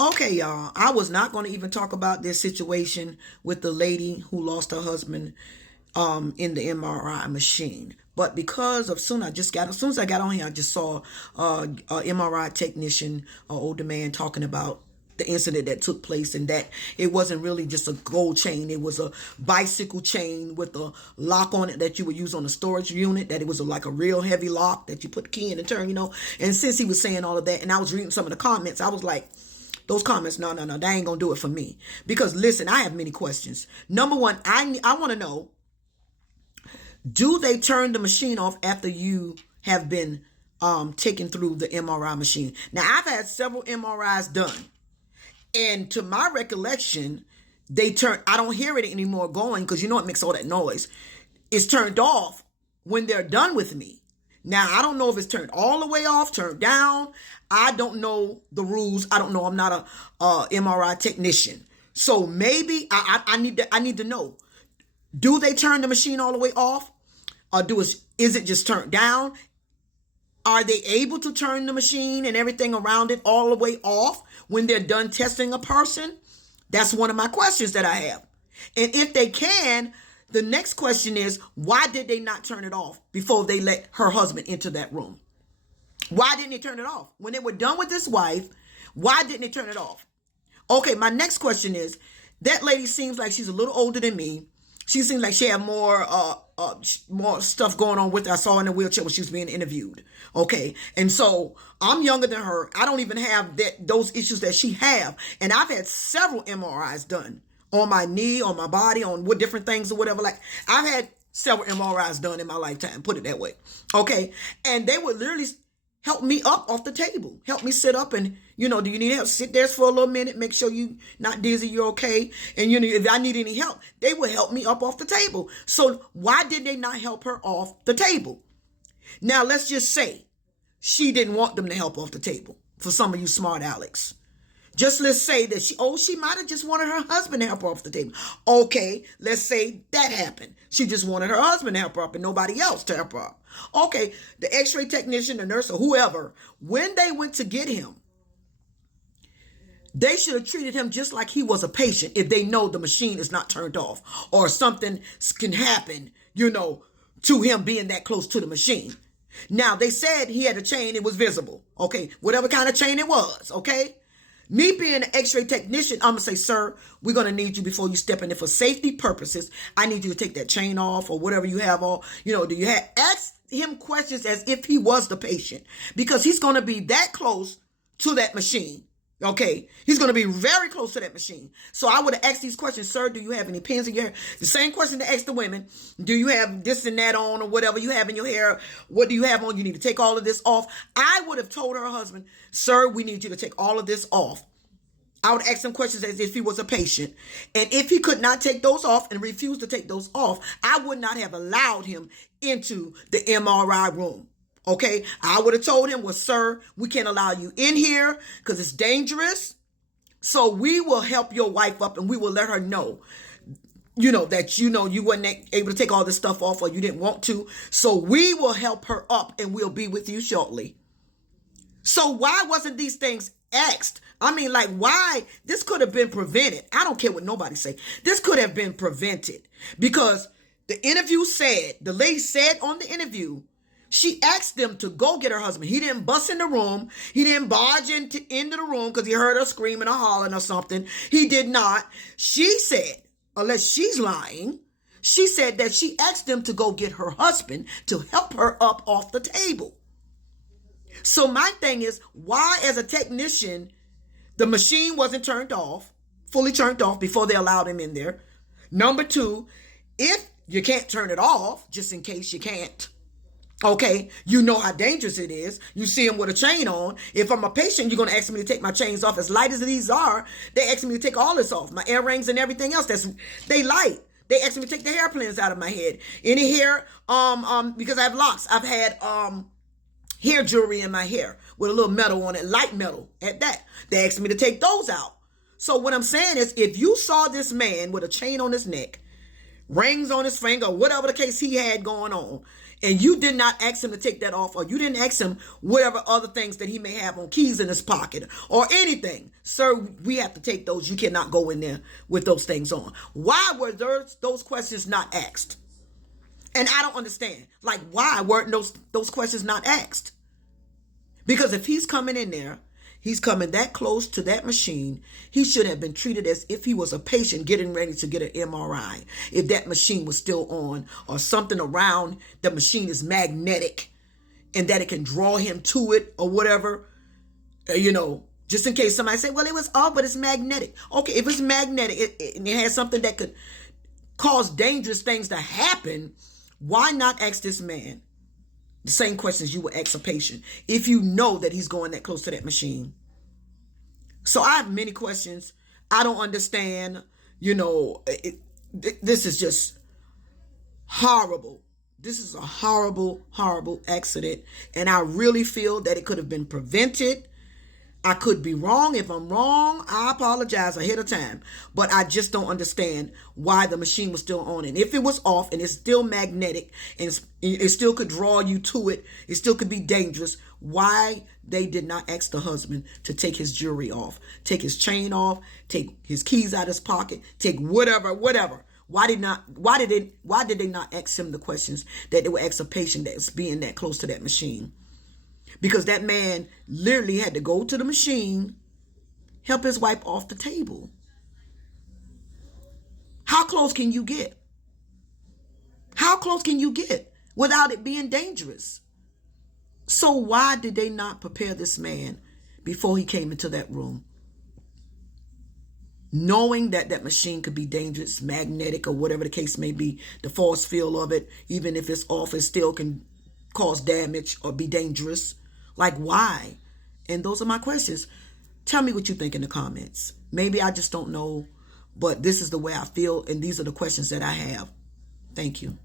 Okay, y'all. I was not going to even talk about this situation with the lady who lost her husband in the MRI machine. But because of as soon as I got on here, I just saw a MRI technician, an older man, talking about the incident that took place, and that it wasn't really just a gold chain. It was a bicycle chain with a lock on it that you would use on a storage unit, that it was like a real heavy lock that you put the key in and turn, And since he was saying all of that, and I was reading some of the comments, I was like, those comments, no, they ain't gonna do it for me. Because listen, I have many questions. Number one, I want to know, do they turn the machine off after you have been taken through the MRI machine? Now, I've had several MRIs done, and to my recollection, I don't hear it anymore going, because it makes all that noise. It's turned off when they're done with me. Now, I don't know if it's turned all the way off, turned down. I don't know the rules. I don't know. I'm not a MRI technician. So maybe I need to know. Do they turn the machine all the way off? Or is it just turned down? Are they able to turn the machine and everything around it all the way off when they're done testing a person? That's one of my questions that I have. And if they can, the next question is, why did they not turn it off before they let her husband into that room? Why didn't they turn it off? When they were done with his wife, why didn't they turn it off? Okay, my next question is, that lady seems like she's a little older than me. She seems like she had more stuff going on with her. I saw her in a wheelchair when she was being interviewed. Okay, and so I'm younger than her. I don't even have those issues that she have, and I've had several MRIs done on my knee, on my body, on what different things or whatever. Like, I've had several MRIs done in my lifetime, put it that way. Okay, and they would literally help me up off the table, help me sit up, and do you need help? Sit there for a little minute, make sure you not dizzy, you're okay. And if I need any help, they would help me up off the table. So why did they not help her off the table? Now, let's just say she didn't want them to help off the table. For some of you smart Alex, just let's say that she might have just wanted her husband to help her off the table. Okay, let's say that happened. She just wanted her husband to help her up and nobody else to help her up. Okay, the x-ray technician, the nurse, or whoever, when they went to get him, they should have treated him just like he was a patient if they know the machine is not turned off or something can happen, to him being that close to the machine. Now, they said he had a chain, it was visible. Okay, whatever kind of chain it was, okay? Me being an x-ray technician, I'm going to say, sir, we're going to need you before you step in there for safety purposes. I need you to take that chain off or whatever you have on. Ask him questions as if he was the patient, because he's going to be that close to that machine. Okay, he's going to be very close to that machine. So I would have asked these questions. Sir, do you have any pins in your hair? The same question to ask the women. Do you have this and that on, or whatever you have in your hair? What do you have on? You need to take all of this off. I would have told her husband, sir, we need you to take all of this off. I would ask him questions as if he was a patient. And if he could not take those off and refuse to take those off, I would not have allowed him into the MRI room. Okay, I would have told him, well, sir, we can't allow you in here because it's dangerous. So we will help your wife up and we will let her know, that, you weren't able to take all this stuff off or you didn't want to. So we will help her up and we'll be with you shortly. So why wasn't these things asked? I mean, like, why? This could have been prevented. I don't care what nobody say. This could have been prevented because the lady said on the interview, she asked them to go get her husband. He didn't bust in the room. He didn't barge into the room because he heard her screaming or hollering or something. He did not. She said, unless she's lying, she said that she asked them to go get her husband to help her up off the table. So my thing is, why as a technician, the machine wasn't fully turned off before they allowed him in there? Number two, if you can't turn it off, just in case you can't, okay, you know how dangerous it is. You see him with a chain on. If I'm a patient, you're going to ask me to take my chains off. As light as these are, they ask me to take all this off. My earrings and everything else, they light. They ask me to take the hairpins out of my head. Any hair, because I have locks. I've had hair jewelry in my hair with a little metal on it, light metal at that. They asked me to take those out. So what I'm saying is, if you saw this man with a chain on his neck, rings on his finger, whatever the case he had going on, and you did not ask him to take that off, or you didn't ask him whatever other things that he may have on, keys in his pocket or anything, sir, we have to take those. You cannot go in there with those things on. Why were those questions not asked? And I don't understand. Like, why weren't those questions not asked? Because if he's coming in there, he's coming that close to that machine, he should have been treated as if he was a patient getting ready to get an MRI. If that machine was still on, or something around the machine is magnetic and that it can draw him to it or whatever, just in case somebody say, well, it was off, but it's magnetic. Okay, if it's magnetic, it has something that could cause dangerous things to happen, why not ask this man the same questions you would ask a patient if you know that he's going that close to that machine? So I have many questions. I don't understand. This is just horrible. This is a horrible, horrible accident. And I really feel that it could have been prevented. I could be wrong. If I'm wrong, I apologize ahead of time. But I just don't understand why the machine was still on. And if it was off and it's still magnetic and it still could draw you to it, it still could be dangerous, why they did not ask the husband to take his jewelry off, take his chain off, take his keys out of his pocket, take whatever. Why did they not ask him the questions that they would ask a patient that's being that close to that machine? Because that man literally had to go to the machine, help his wife off the table. How close can you get? How close can you get without it being dangerous? So why did they not prepare this man before he came into that room? Knowing that that machine could be dangerous, magnetic, or whatever the case may be, the force field of it, even if it's off, it still can cause damage or be dangerous. Like, why? And those are my questions. Tell me what you think in the comments. Maybe I just don't know, but this is the way I feel, and these are the questions that I have. Thank you.